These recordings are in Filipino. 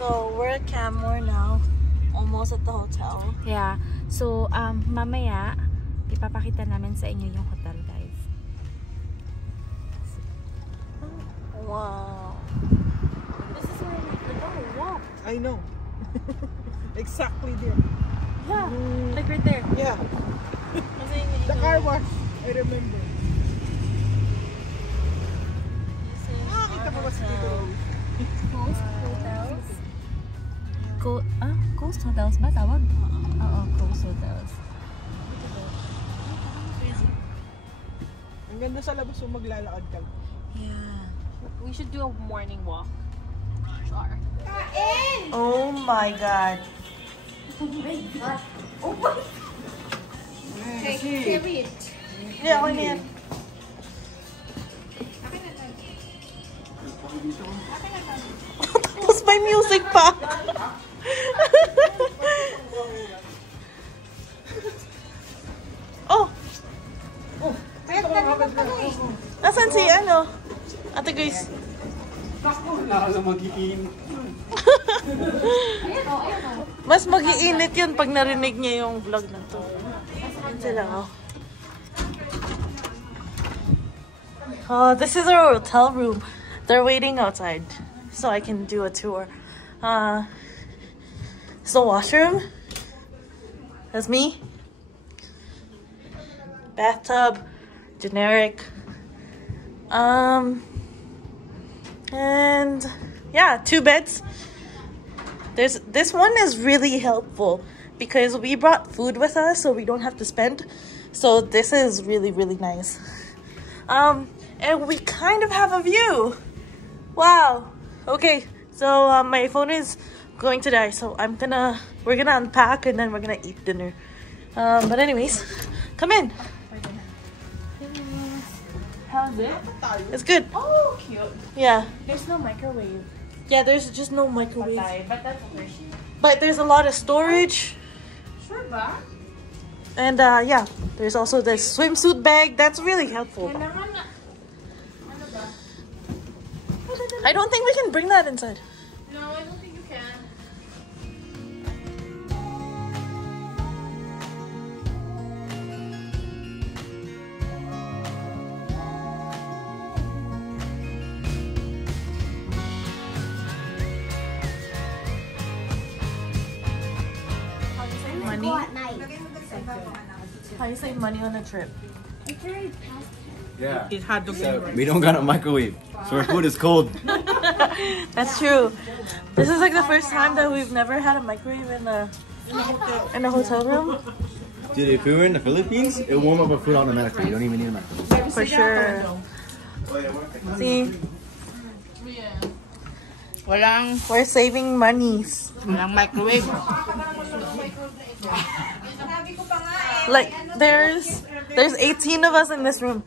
So we're at Canmore now, almost at the hotel. Yeah. So mamaya ipapakita namin sa inyo yung hotel, guys. Wow. This is where we walk. I know. Exactly there. Yeah, like right there. Yeah. The car wash. I remember. Kita pa ba si Tito? Coast Hotels. Coast Hotels ba tawag? Oo, Coast Hotels. Ang ganda sa labas kung maglalakad ka. Yeah. We should do a morning walk. Sure. Oh my god. Okay, carry it. Yeah, okay na yan. Tapos may music pa. Oh! Nasaan si Ate Grace? Mas mag-iinit yun pag narinig niya yung vlog na to. Yan sila, oh. Oh, this is our hotel room. They're waiting outside so I can do a tour. It's the washroom. That's me. Bathtub, generic. And yeah, 2 beds. This one is really helpful because we brought food with us so we don't have to spend. So this is really, really nice. And we kind of have a view. Wow. Okay, so my phone is going to die, so we're gonna unpack and then we're gonna eat dinner. But anyways, come in. How's it? It's good. Oh, cute. Yeah. There's no microwave. Yeah, there's just no microwave. But that's okay. But there's a lot of storage. Sure, ba? And yeah, there's also this swimsuit bag. That's really helpful. I don't think we can bring that inside. No, I don't think you can. Money? How do you save money on a trip? Yeah. It had to be. We don't got a microwave, so our food is cold. That's true. This is like the first time that we've never had a microwave in a hotel room. Dude, if we were in the Philippines, it would warm up our food automatically. You don't even need a microwave. For sure. See? We're saving monies. Walang microwave. Like, there's 18 of us in this room.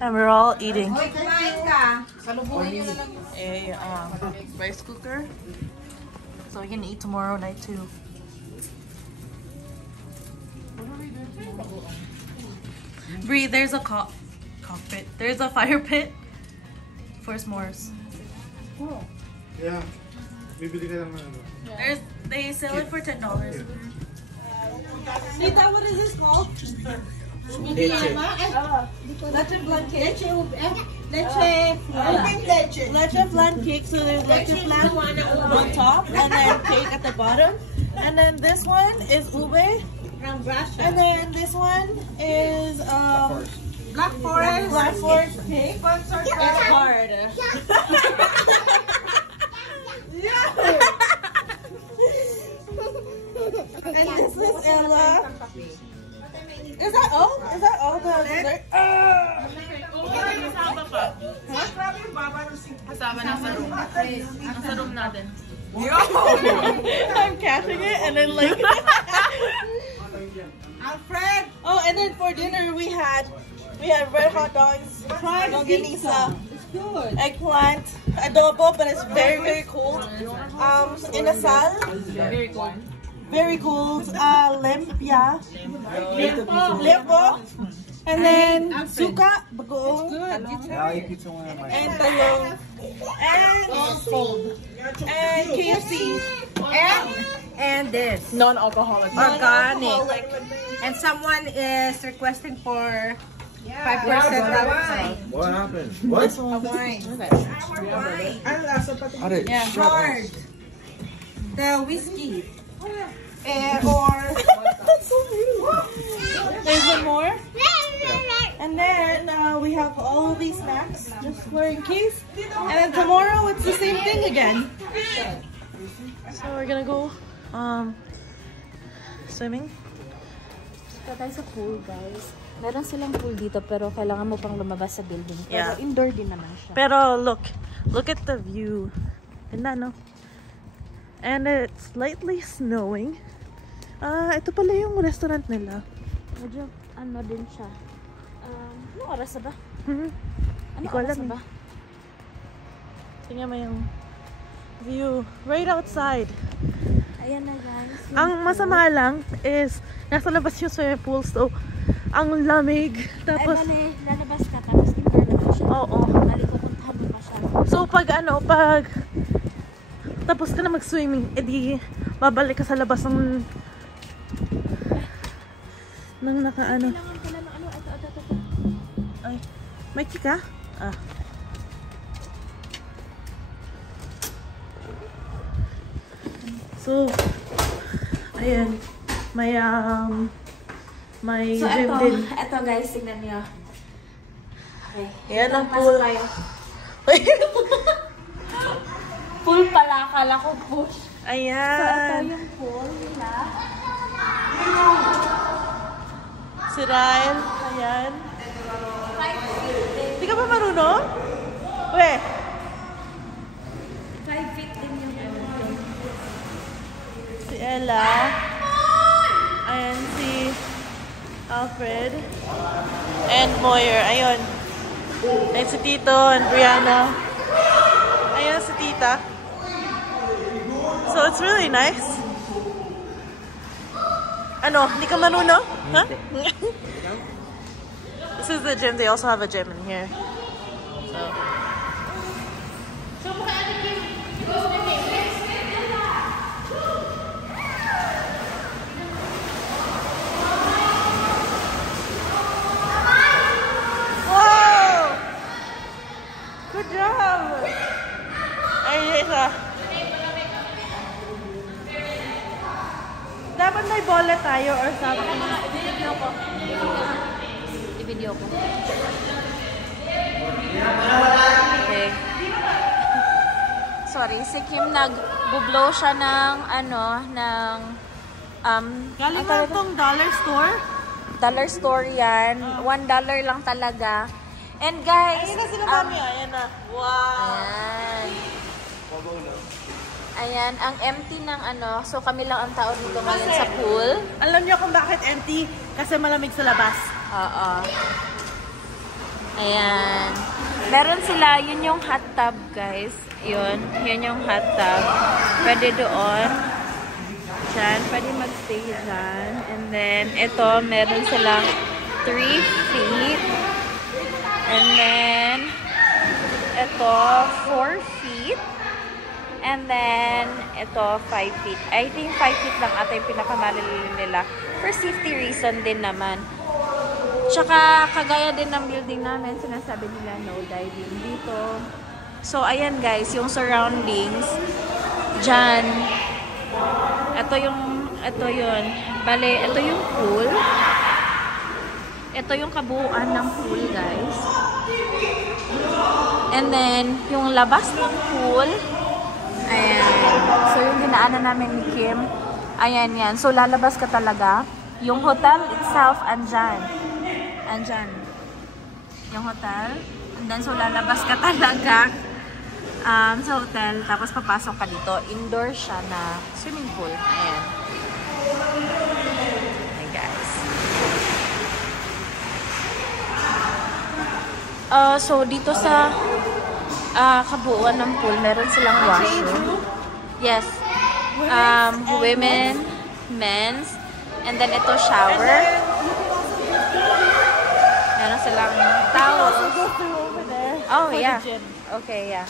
And we're all eating. A rice cooker. So we can eat tomorrow night too. Bree, there's a cockpit. There's a fire pit for s'mores. Yeah. They sell it for $10. Tita, what is this called? Leche flan cake. Leche flan cake. So there's leche flan on top and then cake at the bottom. And then this one is ube. And then this one is Black Forest cake. It's hard. And this is Ella. Is that all? Is that all the dessert? Kasama na sa room. Nasa room natin. I'm catching it and then like Alfred. oh, and then for dinner we had red hot dogs, longanisa, Good. eggplant, adobo, but it's very, very cold. Inasal, Very cold. very cold. Lumpia, limpo, And then, suka, bagoong, Now you put someone on my and talong, and KFC, And this. Non-alcoholic. Organic. And someone is requesting for 5% wine. What happened? What? Wine. Ang lasa pati. How did Yeah, shut up? hard. The whiskey. Or there's one more. And then we have all these snacks just for in case. And then tomorrow it's the same thing again. So we're gonna go swimming. Punta tayo sa pool, guys. Meron silang pool dito pero kailangan mo pang lumabas sa building. Pero Yeah. indoor din naman siya. Pero look at the view. Ganda, no? And it's slightly snowing. Ito pala yung restaurant nila. Medyo ano din siya. Ano oras na ba? Ano Ano ko oras alam na ba? Tingnan mo yung view right outside. Ayan na, guys. Ang masama lang is nasa labas yung swimming pool, so ang lamig. Tapos, Ay, lalabas ka tapos indoor naman siya. oo. Bali, pupuntahan mo pa siya. So pag tapos ka na mag-swimming, edi babalik ka sa labas ng nakaano. Kailangan pala ng ano, ito. Ay, may kika? So, ayan. May So, gym din. ito guys, tingnan niyo. Okay. Yan ang Pasok pool. tayo. Pool pala, akala ko push. So, ito Ayan. yung pool nila. Si Ryan. Ayan. 5 Di ka ba marunong? We. 5 feet din yung ano. Si Ella. Ayan si Alfred. And Moyer. Ayun. Ayan si Tito and Brianna. Ayan si Tita. So it's really nice. Ano? Hindi ka marunong? Huh? This is the gym. They also have a gym in here. So. Wow! Good job! Ay, isa. Dapat may bola tayo or something. I-video ko. I-video ko. Okay. Sorry, si Kim nag-blow siya ng Galing lang tong dollar store. dollar store yan. $1 lang talaga. And guys, Ayun na sila mami. Ayan na. Wow! ayan, ang empty ng so kami lang ang tao dito ngayon sa pool. Alam niyo kung bakit empty? Kasi malamig sa labas. Oo. Ayan. Meron sila, yun yung hot tub, guys. Yun yung hot tub. Pwede doon. Diyan, pwede magstay dyan. And then, ito, meron silang 3 feet. And then, ito, 4 feet. And then, ito, 5 feet. I think 5 feet lang ata yung pinakamalili nila. For safety reason din naman. Tsaka, kagaya din ng building namin, sinasabi nila no diving dito. So, ayan guys, yung surroundings. Diyan. Ito yun. Bale, ito yung pool. Ito yung kabuuan ng pool, guys. And then, yung labas ng pool, ayan. So, yung dinaanan namin ni Kim, ayan yan. So, lalabas ka talaga. Yung hotel itself, andyan. Yung hotel. And then, so, lalabas ka talaga sa hotel. Tapos, papasok ka dito. Indoor siya na swimming pool. Ayan. Ayan, guys. So, dito sa kabuuan ng pool, meron silang washroom. Yes. Women, men's, and then ito shower. Meron silang towels. Go through over there. Oh, for yeah. the gym. Okay, yeah.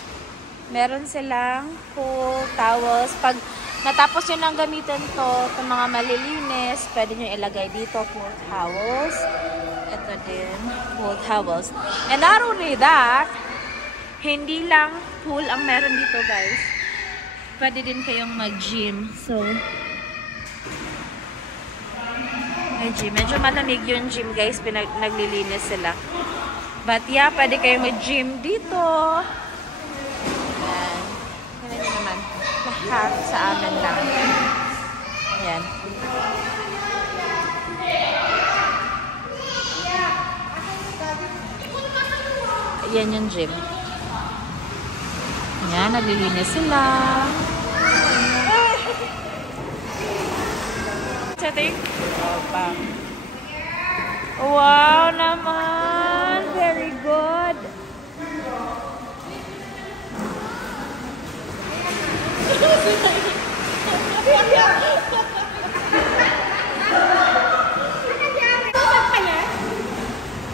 Meron silang pool towels. Pag natapos nyo nang gamitin to, itong mga malilinis, pwede nyo ilagay dito, pool towels. Ito din, pool towels. And not only that, hindi lang pool ang meron dito, guys. Pwede din kayong mag-gym. So, may gym. Medyo malamig yung gym, guys. Naglilinis sila. But yeah, pwede kayong mag-gym dito. Ayan. Ganun naman. Lahat sa amin lang. Ayan. Ayan yung gym. Ayan, naglilinis sila. Setting. Wow naman! Very good!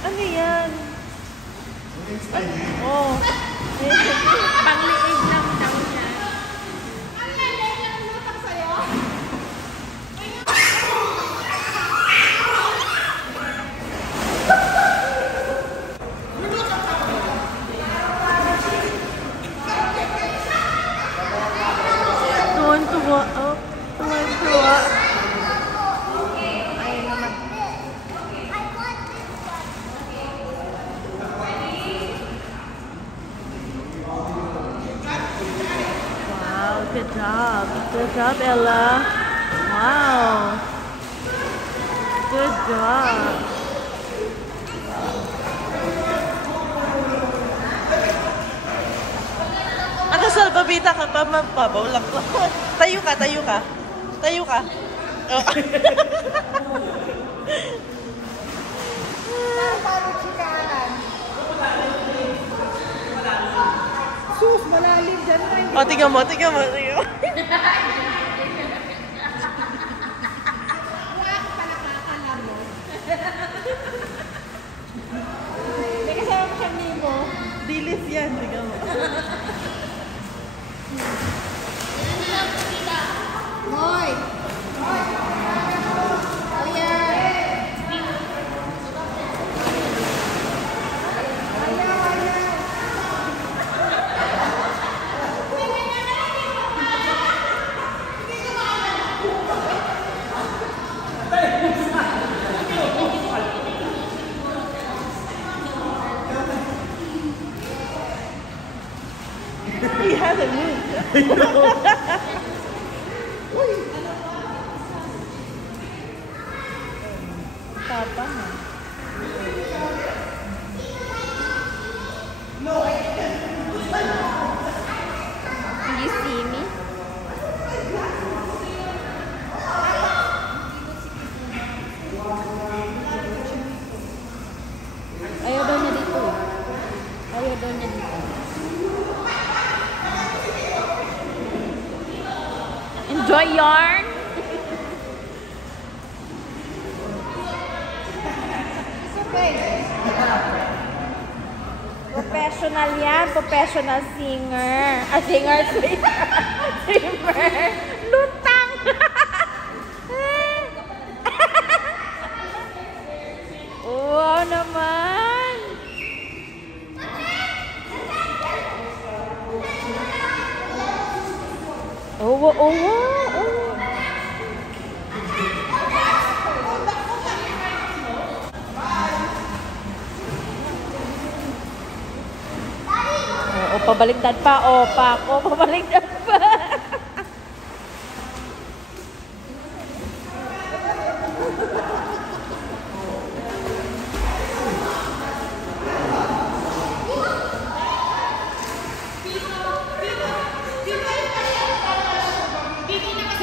Ano yan? Oh. Pangliig lang daw niya. Tuwan-tuwa. Oh, tuwan-tuwa. Ayun naman. Wow, good job. Good job, Ella. Wow. Good job. Nakasalbabita ka pa, magpabaw lang ko. Tayo ka, tayo ka. Tayo ka. Oh. Sus, malalim dyan na. Oh, tingnan mo, tingnan mo, tingnan mo. May kasama mo siyang nemo. Dilis yan, tingnan mo. Hoy! He hasn't moved. Papa, ha? You see me? Ayaw daw niya dito. Ayaw daw niya dito. Enjoy yarn! Professional yan. Professional singer. Singer. Swimmer. Lutang! Wow naman! Oh, wow, oh, wow, oh. Oh, pabaliktad pa. Oh, pak. Oh, pabaliktad pa.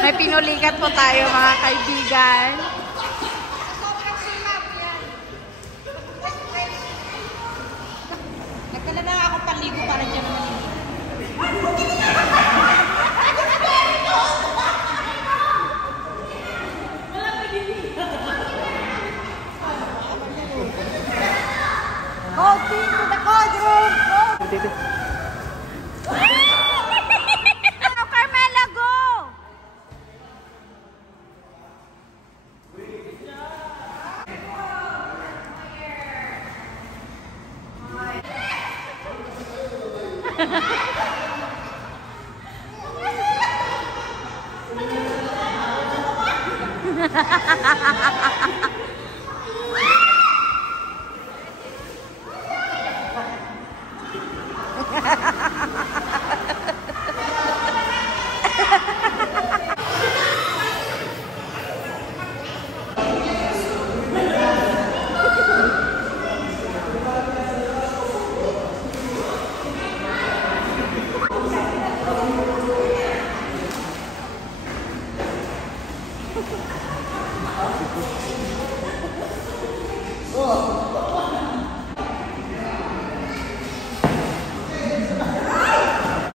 May pinulikat po tayo, mga kaibigan. Nagdala na nga akong panligo para dyan naman.